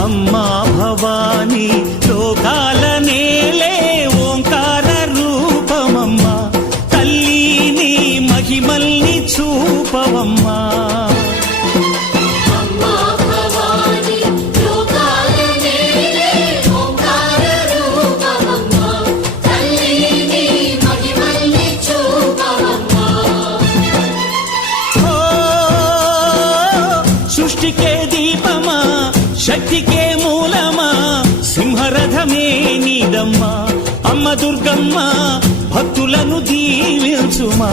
అమ్మా భవానీ లోకాల నేలే ఓంకార రూపమమ్మా తల్లి నీ మహిమల్ని చూపవమ్మా సృష్టికే దీపమా శక్తికే మూలమా సింహరథమే నీదమ్మా అమ్మ దుర్గమ్మ భక్తులను దీవించుమా